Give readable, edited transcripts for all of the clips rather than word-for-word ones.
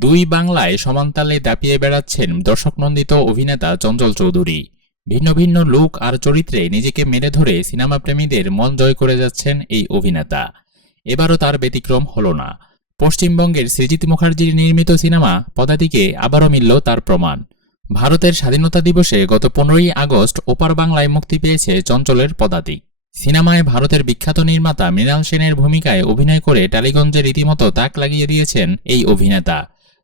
দুই বাংলায় সমানতালে দাপিয়ে বেড়াচ্ছেন দর্শকনন্দিত অভিনেতা চঞ্চল চৌধুরী। ভিন্ন ভিন্ন লুক আর চরিত্রে নিজেকে মেলে ধরে সিনেমা প্রেমীদের মন জয় করে যাচ্ছেন এই অভিনেতা। এবারও তার ব্যতিক্রম হল না। পশ্চিমবঙ্গের সৃজিত মুখার্জির নির্মিত সিনেমা পদাতিকে আবারও মিলল তার প্রমাণ। ভারতের স্বাধীনতা দিবসে গত 15ই আগস্ট ওপার বাংলায় মুক্তি পেয়েছে চঞ্চলের পদাতিক। সিনেমায় ভারতের বিখ্যাত নির্মাতা মৃণাল সেনের ভূমিকায় অভিনয় করে টালিগঞ্জে রীতিমতো তাক লাগিয়ে দিয়েছেন এই অভিনেতা।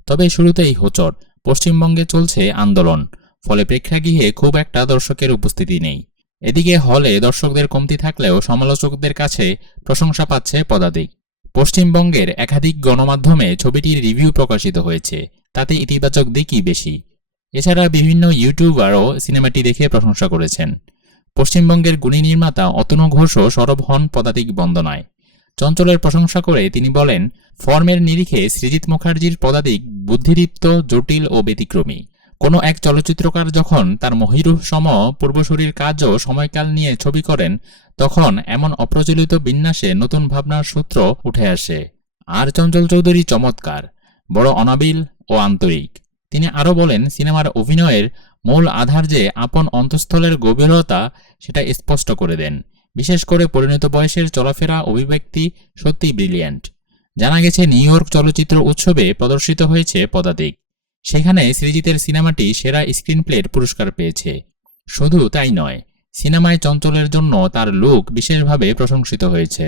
তবে শুরুতেই হোঁচট, পশ্চিমবঙ্গে চলছে আন্দোলন, ফলে প্রেক্ষাগৃহে খুব একটা দর্শকের উপস্থিতি নেই। এদিকে হলে দর্শকদের কমতি থাকলেও সমালোচকদের কাছে প্রশংসা পাচ্ছে পদাতিক। পশ্চিমবঙ্গের একাধিক গণমাধ্যমে ছবিটির রিভিউ প্রকাশিত হয়েছে, তাতে ইতিবাচক দিকই বেশি। এছাড়া বিভিন্ন ইউটিউবারও সিনেমাটি দেখে প্রশংসা করেছেন। পশ্চিমবঙ্গের গুণী নির্মাতা অতনু ঘোষও সরব হন পদাতিক বন্দনায়। চঞ্চলের প্রশংসা করে তিনি বলেন, ফর্মের নিরিখে সৃজিত মুখার্জির পদাতিক বুদ্ধিদীপ্ত, জটিল ও ব্যতিক্রমী। কোনো এক চলচ্চিত্রকার যখন তার মহিরুহ সম পূর্বসূরির কাজ ও সময়কাল নিয়ে ছবি করেন, তখন এমন অপ্রচলিত বিন্যাসে নতুন ভাবনার সূত্র উঠে আসে। আর চঞ্চল চৌধুরী চমৎকার, বড় অনাবিল ও আন্তরিক। তিনি আরও বলেন, সিনেমার অভিনয়ের মূল আধার যে আপন অন্তঃস্থলের গভীরতা, সেটা স্পষ্ট করে দেন। বিশেষ করে পরিণত বয়সের চলাফেরা, অভিব্যক্তি সত্যিই ব্রিলিয়ান্ট। জানা গেছে নিউ ইয়র্ক চলচ্চিত্র উৎসবে প্রদর্শিত হয়েছে পদাতিক। সেখানে সৃজিতের সিনেমাটি সেরা স্ক্রিনপ্লের পুরস্কার পেয়েছে। শুধু তাই নয়, সিনেমায় চঞ্চলের জন্য তার লুক বিশেষভাবে প্রশংসিত হয়েছে।